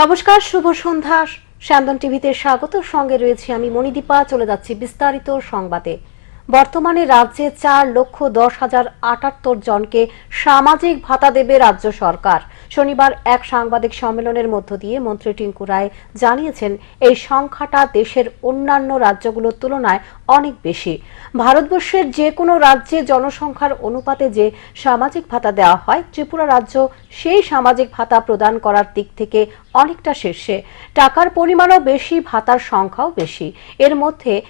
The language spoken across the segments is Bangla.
নমস্কার, শুভ সন্ধ্যা। স্যান্দন টিভিতে স্বাগত। সঙ্গে রয়েছে আমি মণিদীপা। চলে যাচ্ছি বিস্তারিত সংবাদে। বর্তমানে রাজ্যে চার লক্ষ দশ হাজার আটাত্তর জনকে সামাজিক ভাতা দেবে রাজ্য সরকার। শনিবার এক সাংবাদিক সম্মেলনের মধ্য দিয়ে মন্ত্রী টিঙ্কু রায় জানিয়েছেন, এই সংখ্যাটা দেশের অন্যান্য রাজ্যগুলোর তুলনায় অনেক বেশি। ভারতবর্ষের যে কোনো রাজ্যে জনসংখ্যার অনুপাতে যে সামাজিক ভাতা দেওয়া হয়, ত্রিপুরা রাজ্য সেই সামাজিক ভাতা প্রদান করার দিক থেকে অনেকটা শীর্ষে। টাকার পরিমাণও বেশি, ভাতার সংখ্যাও বেশি। এর মধ্যে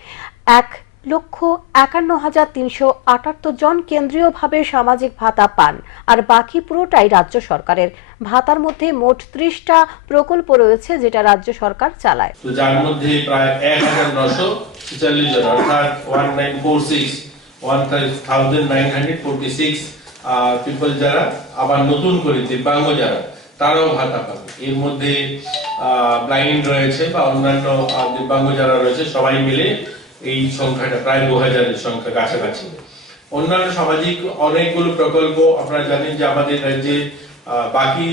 এক লক্ষ একান্ন হাজার তিনশো আটাত্তর জন কেন্দ্রীয়ভাবে সামাজিক ভাতা পান, আর বাকি পুরোটাই রাজ্য সরকারের। ভাতার মধ্যে মোট ত্রিশটা প্রকল্প রয়েছে যেটা রাজ্য সরকার চালায়। যার মধ্যে প্রায় এক হাজার নশো জন, অর্থাৎ one nine four six one thousand nine hundred six people যারা আবার নতুন করে দিব্যাঙ্গ যারা, তারাও ভাতা পাবে। এর মধ্যে ব্লাইন্ড রয়েছে বা অন্যান্য দিব্যাঙ্গ যারা রয়েছে, সবাই মিলে এই সংখ্যাটা প্রায় দু হাজারের সংখ্যা কাছাকাছি। অন্যান্য সামাজিক অনেকগুলো প্রকল্প, আপনারা জানেন যে আমাদের রাজ্যে বাকি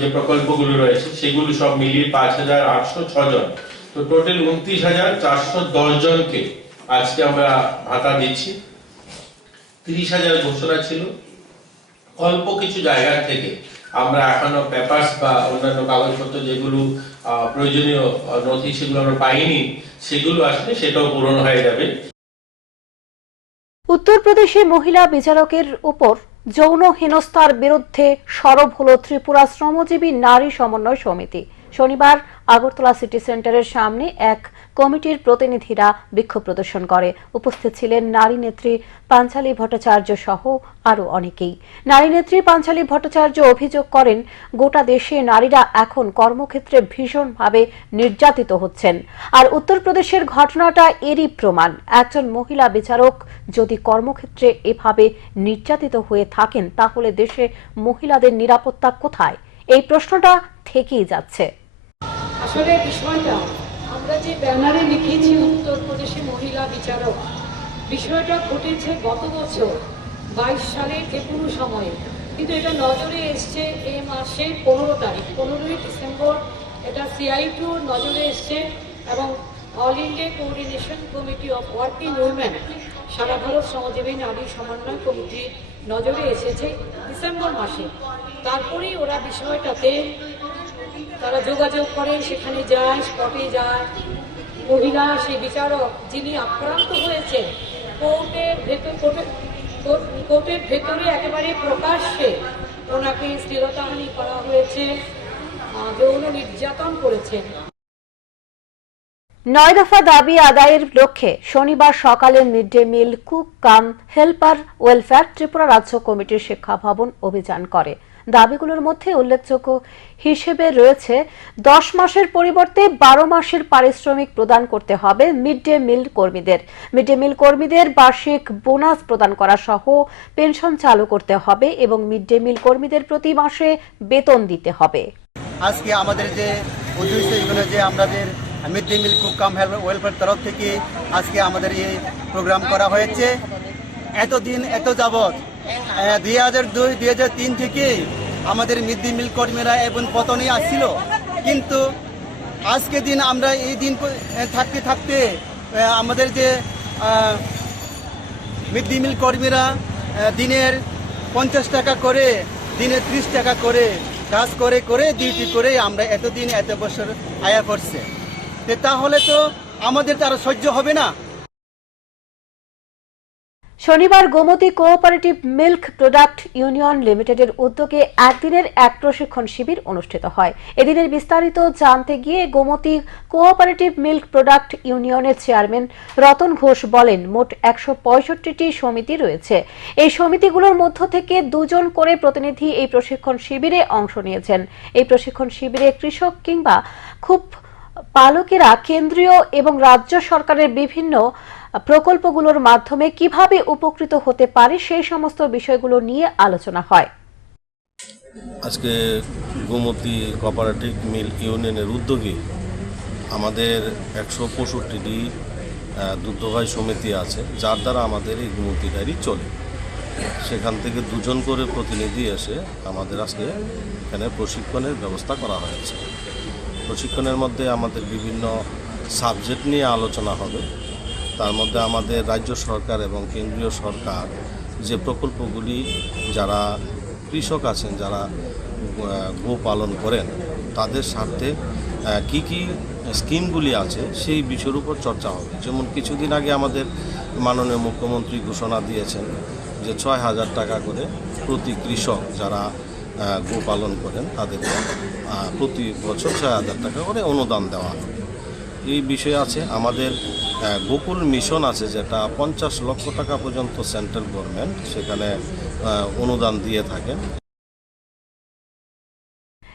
যে প্রকল্পগুলো রয়েছে, সেগুলো সব মিলিয়ে পাঁচ হাজার আটশো জন। তো টোটাল উনত্রিশ হাজার চারশো দশ জনকে আজকে আমরা ভাতা দিচ্ছি। তিরিশ হাজার ঘোষণা ছিল। অল্প কিছু জায়গা থেকে আমরা এখনও পেপারস বা অন্যান্য কাগজপত্র যেগুলো প্রয়োজনীয় নথি সেগুলো আমরা পাইনি, সেগুলো আসলে সেটাও পূরণ হয়ে যাবে। উত্তরপ্রদেশে মহিলা বিচারকের উপর যৌন হেনস্থার বিরুদ্ধে সরব হল ত্রিপুরা শ্রমজীবী নারী সমন্বয় সমিতি। শনিবার আগরতলা সিটি সেন্টারের সামনে এক কমিটির প্রতিনিধিরা বিক্ষোভ প্রদর্শন করে। উপস্থিত ছিলেন নারী নেত্রী পাঞ্চালী ভট্টাচার্য সহ আরও অনেকেই। নারী নেত্রী পাঞ্চালী ভট্টাচার্য অভিযোগ করেন, গোটা দেশে নারীরা এখন কর্মক্ষেত্রে ভীষণভাবে নির্যাতিত হচ্ছেন। আর উত্তরপ্রদেশের ঘটনাটা এরই প্রমাণ। একজন মহিলা বিচারক যদি কর্মক্ষেত্রে এভাবে নির্যাতিত হয়ে থাকেন, তাহলে দেশে মহিলাদের নিরাপত্তা কোথায়? এই প্রশ্নটা থেকেই যাচ্ছে। আসলে বিষয়টা যে ব্যানারে লিখেছি উত্তরপ্রদেশে মহিলা বিচারক, বিষয়টা ঘটেছে গত বছর, বাইশ সালের যে কোনো সময়ে। কিন্তু এটা নজরে এসছে এ মাসের পনেরো তারিখ, পনেরোই ডিসেম্বর এটা সিআই নজরে এসছে এবং all India coordination committee of working women, সারা ভারত শ্রমজীবী নারী সমন্বয় কমিটি নজরে এসেছে ডিসেম্বর মাসে। তারপরেই ওরা বিষয়টাতে তারা যোগাযোগ করে, সেখানে যায় স্পটে যায়। মহিলা, সেই বিচারক, যিনি আক্রান্ত হয়েছে কোর্টের ভেতর কোর্টের কোর্টের ভেতরে একেবারে প্রকাশ্যে ওনাকে শ্লীলতাহানি করা হয়েছে যৌন নির্যাতন করেছেন নয় দফা দাবি আদায়ের লক্ষ্যে শনিবার সকালে mid day meal cook cum helper welfare Tripura রাজ্য কমিটির শিক্ষা ভবন অভিযান করে। দাবিগুলোর মধ্যে উল্লেখযোগ্য হিসেবে রয়েছে, দশ মাসের পরিবর্তে বারো মাসের পারিশ্রমিক প্রদান করতে হবে মিড ডে মিল কর্মীদের। মিড ডে মিল কর্মীদের বার্ষিক বোনাস প্রদান করা সহ পেনশন চালু করতে হবে এবং মিড ডে মিল কর্মীদের প্রতি মাসে বেতন দিতে হবে। আজকে আমাদের যে উদ্দেশ্য এগুলো যে আমাদের mid day meal cook cum welfare তরফ থেকে আজকে আমাদের এই প্রোগ্রাম করা হয়েছে। এতদিন এত যাবৎ দুই হাজার দুই দুই হাজার তিন থেকে আমাদের মিড ডে মিল কর্মীরা এবং পতনে আসছিল। কিন্তু আজকে দিন আমরা এই দিন থাকতে থাকতে আমাদের যে মিড ডে মিল কর্মীরা দিনের পঞ্চাশ টাকা করে, দিনে ত্রিশ টাকা করে কাজ করে করে ডিউটি করে আমরা এতদিন, এত বছর আয়া করছে। তাহলে তো আমাদের তো আরও সহ্য হবে না। শনিবার Gomati cooperative milk product union লিমিটেডের উদ্যোগে একদিনের এক প্রশিক্ষণ শিবির অনুষ্ঠিত হয়। এদিনের বিস্তারিত জানতে গিয়ে গোমতী কোঅপারেটিভ মিল্ক প্রোডাক্ট ইউনিয়নের চেয়ারম্যান রতন ঘোষ বলেন, মোট একশো পঁয়ষট্টিটি সমিতি রয়েছে। এই সমিতিগুলোর মধ্য থেকে দুজন করে প্রতিনিধি এই প্রশিক্ষণ শিবিরে অংশ নিয়েছেন। এই প্রশিক্ষণ শিবিরে কৃষক কিংবা খুব পালকেরা কেন্দ্রীয় এবং রাজ্য সরকারের বিভিন্ন প্রকল্পগুলোর মাধ্যমে কীভাবে উপকৃত হতে পারে সেই সমস্ত বিষয়গুলো নিয়ে আলোচনা হয়। আজকে গোমতী কোঅপারেটিভ মিল ইউনিয়নের উদ্যোগে আমাদের একশো পঁয়ষট্টিটি দুগ্ধভাই সমিতি আছে, যার দ্বারা আমাদের এই গোমতী ডায়েরি চলে। সেখান থেকে দুজন করে প্রতিনিধি এসে আমাদের আজকে এখানে প্রশিক্ষণের ব্যবস্থা করা হয়েছে। প্রশিক্ষণের মধ্যে আমাদের বিভিন্ন সাবজেক্ট নিয়ে আলোচনা হবে। তার মধ্যে আমাদের রাজ্য সরকার এবং কেন্দ্রীয় সরকার যে প্রকল্পগুলি যারা কৃষক আছেন যারা আহ, গো পালন করেন তাদের স্বার্থে কি কি স্কিমগুলি আছে সেই বিষয়ের উপর চর্চা হবে। যেমন কিছুদিন আগে আমাদের মাননীয় মুখ্যমন্ত্রী ঘোষণা দিয়েছেন যে ছয় হাজার টাকা করে প্রতি কৃষক যারা আহ, গো পালন করেন তাদেরকে প্রতি বছর ছয় হাজার টাকা করে অনুদান দেওয়া হবে। এই বিষয়ে আছে। আমাদের গোকুল মিশন আছে যেটা পঞ্চাশ লক্ষ টাকা পর্যন্ত সেন্ট্রাল গভর্নমেন্ট সেখানে অনুদান দিয়ে থাকেন।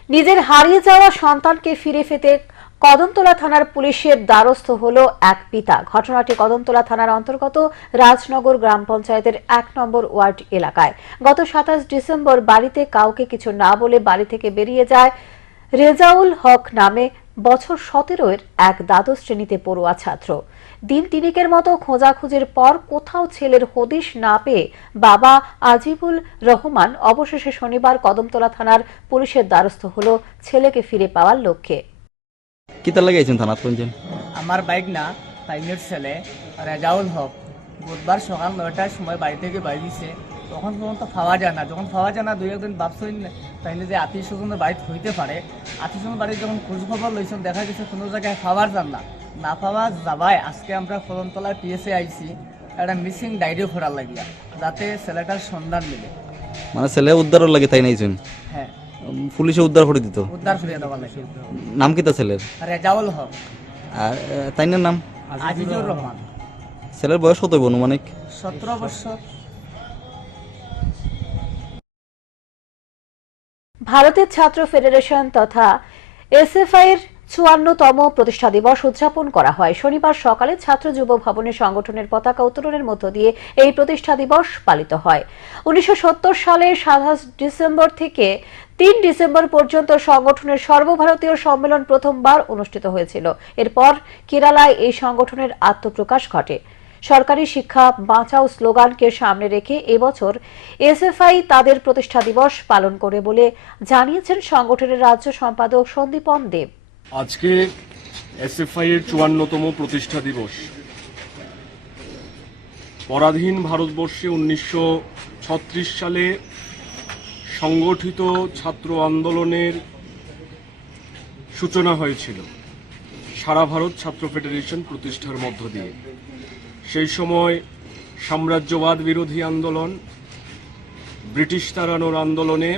নিজের হারিয়ে যাওয়া সন্তানকে ফিরে পেতে কদমতলা থানার পুলিশের দ্বারস্থ হল এক পিতা। ঘটনাটি কদমতলা থানার অন্তর্গত রাজনগর গ্রাম পঞ্চায়েতের এক নম্বর ওয়ার্ড এলাকায়। গত সাতাশ ডিসেম্বর বাড়িতে কাউকে কিছু না বলে বাড়ি থেকে বেরিয়ে যায় রেজাউল হক নামে বছর সতেরোর এক দ্বাদশ শ্রেণীতে পড়ুয়া ছাত্র। দিন তিনেকের মতো খোঁজাখুঁজির পর কোথাও ছেলের হদিশ না পেয়ে বাবা আজিবুল রহমান অবশেষে শনিবার কদমতলা থানার পুলিশের দ্বারস্থ হল ছেলেকে ফিরে পাওয়ার লক্ষ্যে। কিতা লাগাইছেন থানাত পঞ্চায়েত আমার বাইক না তাইনের ছেলে রেজাউল হক। বুধবার সকাল নয়টার সময় বাড়ি থেকে বাইরে দিছে তখন পর্যন্ত পাওয়া যায় না। যখন পাওয়া যায় না দুই একদিন ভাবছেন তাইলে যে আত্মীয় স্বজনের বাড়িতে হইতে পারে। আত্মীয় স্বজন বাড়িতে যখন খোঁজ খবর লইছেন দেখা গেছে কোনো জায়গায় পাওয়ার যান না। না পাওয়া যাবায় আজকে আমরা ফলনতলায় পিএসএ আইছি একটা মিসিং ডায়েরিও করার লাগিয়া যাতে ছেলেটার সন্ধান মিলে। মানে ছেলে উদ্ধারও লাগে তাই নাইছেন? হ্যাঁ। পুলিশে উদ্ধার করে দিত? উদ্ধার করিয়া দেওয়ার লাগে। নাম কিতা ছেলের? রেজাউল হক। আর তাইনের নাম? আজিজুর রহমান। ছেলের বয়স কত অনুমানিক সতেরো বছর। ভারতের ছাত্র ফেডারেশন তথা এসএফআই এর চুয়ান্নতম প্রতিষ্ঠা দিবস উদযাপন করা হয়। শনিবার সকালে ছাত্র যুব ভবনের সংগঠনের পতাকা উত্তোলনের মধ্য দিয়ে এই প্রতিষ্ঠা দিবস পালিত হয়। উনিশশো সত্তর সালে সাতাশ ডিসেম্বর থেকে তিন ডিসেম্বর পর্যন্ত সংগঠনের সর্বভারতীয় সম্মেলন প্রথমবার অনুষ্ঠিত হয়েছিল। এরপর কেরালায় এই সংগঠনের আত্মপ্রকাশ ঘটে। সরকারি শিক্ষা বাঁচাও স্লোগানকে সামনে রেখে এবছর এসএফআই তাদের প্রতিষ্ঠা দিবস পালন করে বলে জানিয়েছেন সংগঠনের রাজ্য সম্পাদক সন্দীপন দেব। আজকে এসএফআই এর চুয়ান্নতম প্রতিষ্ঠা দিবস। পরাধীন ভারতবর্ষে উনিশশো ছত্রিশ সালে সংগঠিত ছাত্র আন্দোলনের সূচনা হয়েছিল। সারা ভারত ছাত্র ফেডারেশন প্রতিষ্ঠার মধ্য দিয়ে। সেই সময় সাম্রাজ্যবাদ বিরোধী আন্দোলন, ব্রিটিশ তাড়ানোর আন্দোলনে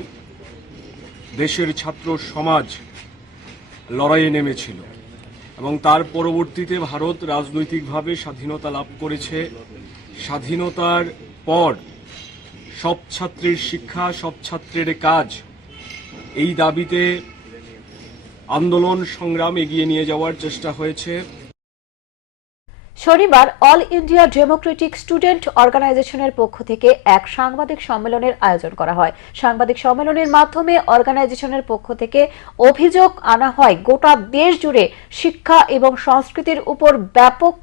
দেশের ছাত্র সমাজ লড়াইয়ে নেমেছিল এবং তার পরবর্তীতে ভারত রাজনৈতিকভাবে স্বাধীনতা লাভ করেছে। স্বাধীনতার পর সব ছাত্রের শিক্ষা, সব ছাত্রের কাজ এই দাবিতে আন্দোলন সংগ্রাম এগিয়ে নিয়ে যাওয়ার চেষ্টা হয়েছে। শনিবার অল ইন্ডিয়া ডেমোক্রেটিক স্টুডেন্ট অর্গানাইজেশনের পক্ষ থেকে এক সাংবাদিক সম্মেলনের আয়োজন করা হয়। সাংবাদিক সম্মেলনের মাধ্যমে অর্গানাইজেশনের পক্ষ থেকে অভিযোগ আনা হয়, গোটা দেশ জুড়ে শিক্ষা এবং সংস্কৃতির উপর ব্যাপক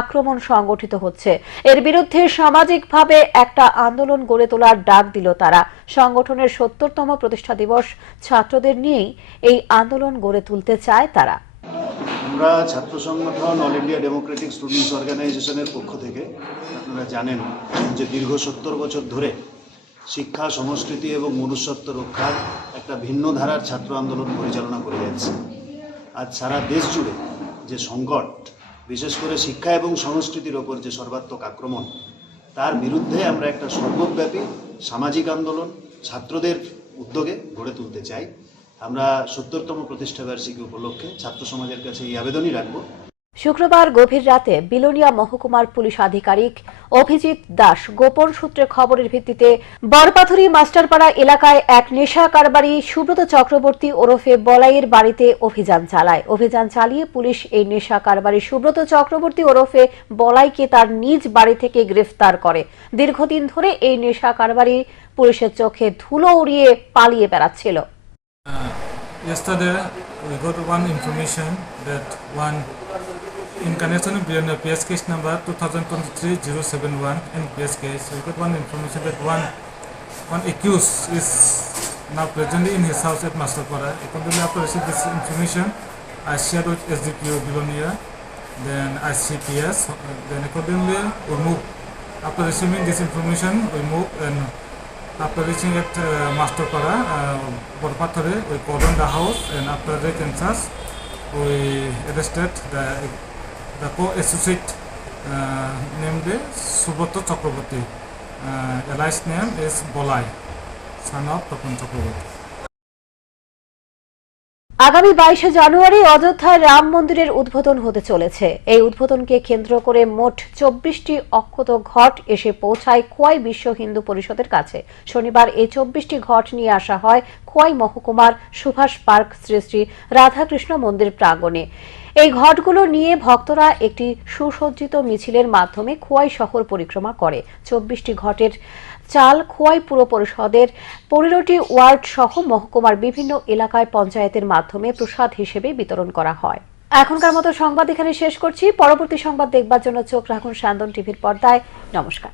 আক্রমণ সংগঠিত হচ্ছে। এর বিরুদ্ধে সামাজিকভাবে একটা আন্দোলন গড়ে তোলার ডাক দিল তারা। সংগঠনের সত্তরতম প্রতিষ্ঠা দিবস ছাত্রদের নিয়েই এই আন্দোলন গড়ে তুলতে চায় তারা। আমরা ছাত্র সংগঠন অল ইন্ডিয়া ডেমোক্রেটিক স্টুডেন্টস অর্গানাইজেশনের পক্ষ থেকে, আপনারা জানেন যে দীর্ঘ সত্তর বছর ধরে শিক্ষা, সংস্কৃতি এবং মনুষ্যত্ব রক্ষার একটা ভিন্ন ধারার ছাত্র আন্দোলন পরিচালনা করে যাচ্ছে। আজ সারা দেশ জুড়ে যে সংকট, বিশেষ করে শিক্ষা এবং সংস্কৃতির ওপর যে সর্বাত্মক আক্রমণ, তার বিরুদ্ধে আমরা একটা সর্বব্যাপী সামাজিক আন্দোলন ছাত্রদের উদ্যোগে গড়ে তুলতে চাই। আমরা সত্তরতম প্রতিষ্ঠাবার্ষিকী উপলক্ষে ছাত্র সমাজের কাছে এই আবেদনই রাখব। শুক্রবার গভীর রাতে বিলোনিয়া মহকুমার পুলিশ আধিকারিক অভিজিৎ দাস গোপন সূত্রে খবরের ভিত্তিতে বরপাথুরি মাস্টারপাড়া এলাকায় এক নেশা কারবারি সুব্রত চক্রবর্তী ওরফে বলাইয়ের বাড়িতে অভিযান চালায়। অভিযান চালিয়ে পুলিশ এই নেশা কারবারি সুব্রত চক্রবর্তী ওরফে বলাইকে তার নিজ বাড়ি থেকে গ্রেফতার করে। দীর্ঘদিন ধরে এই নেশা কারবারি পুলিশের চোখে ধুলো উড়িয়ে পালিয়ে বেড়াচ্ছিল। Yesterday, we got one information that one in connection with the PS case number 2023-071 and PS case, we got one information that one one accused is now presently in his house at Masterpara. Accordingly, after receiving this information, I shared with SDPO Bilonia, then ICPS. Then accordingly, we move. After receiving this information, we move and after reaching at uh, Masterpara, uh, Borpathore, we cordoned the house and after the census, we arrested the, the co-associate uh, named Subroto Chakraborty. Uh, Eli's name is Bolai, son of Tapan Chakraborty. আগামী বাইশে জানুয়ারি অযোধ্যায় রাম মন্দিরের উদ্বোধন হতে চলেছে। এই উদ্বোধনকে কেন্দ্র করে মোট চব্বিশটি অক্ষত ঘট এসে পৌঁছায় খোয়াই বিশ্ব হিন্দু পরিষদের কাছে। শনিবার এই চব্বিশটি ঘট নিয়ে আসা হয় খোয়াই মহকুমার সুভাষ পার্ক শ্রী শ্রী রাধাকৃষ্ণ মন্দির প্রাঙ্গণে। এই ঘটগুলো নিয়ে ভক্তরা একটি সুসজ্জিত মিছিলের মাধ্যমে খোয়াই শহর পরিক্রমা করে। চব্বিশটি ঘটের চাল, খোয়াই পুর পরিষদের পনেরোটি ওয়ার্ড সহ মহকুমার বিভিন্ন এলাকায় পঞ্চায়েতের মাধ্যমে প্রসাদ হিসেবে বিতরণ করা হয়। এখনকার মতো সংবাদ এখানে শেষ করছি। পরবর্তী সংবাদ দেখবার জন্য চোখ রাখুন সান্দন টিভির পর্দায়। নমস্কার।